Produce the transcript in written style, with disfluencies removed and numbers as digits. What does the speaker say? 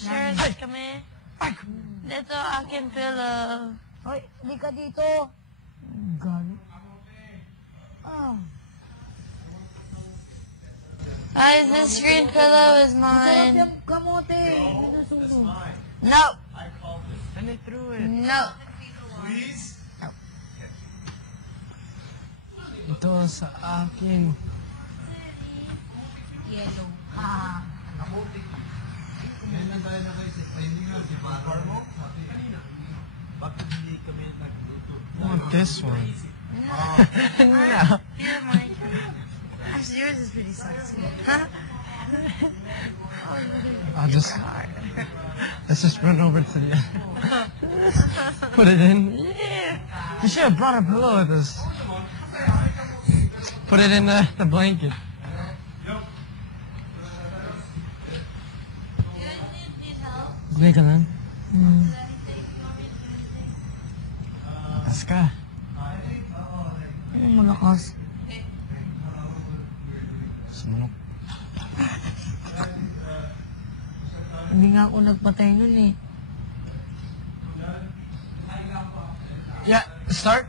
Shares kami. Dito, akin pillow. Hoy, hindi ka dito. Galit. Guys, this green pillow is Sarap mine. yung kamote. Hindi nasunog. No. And they threw it. No. Ito sa akin. Yellow. Ha. Ngayon lang tayo nakaisip, pahilingan si Bakar mo. Kanina. Bakit hindi kami nagluto? I want this one. No. You're mine. Actually, yours is pretty sexy. Huh? Let's just run over to the put it in. Yeah. You should have brought a pillow with us. Put it in the blanket. Hindi ka lang. Lakas ka. Malakas. Sumunok. Hindi nga ako nagpatay nun eh. Yeah, start.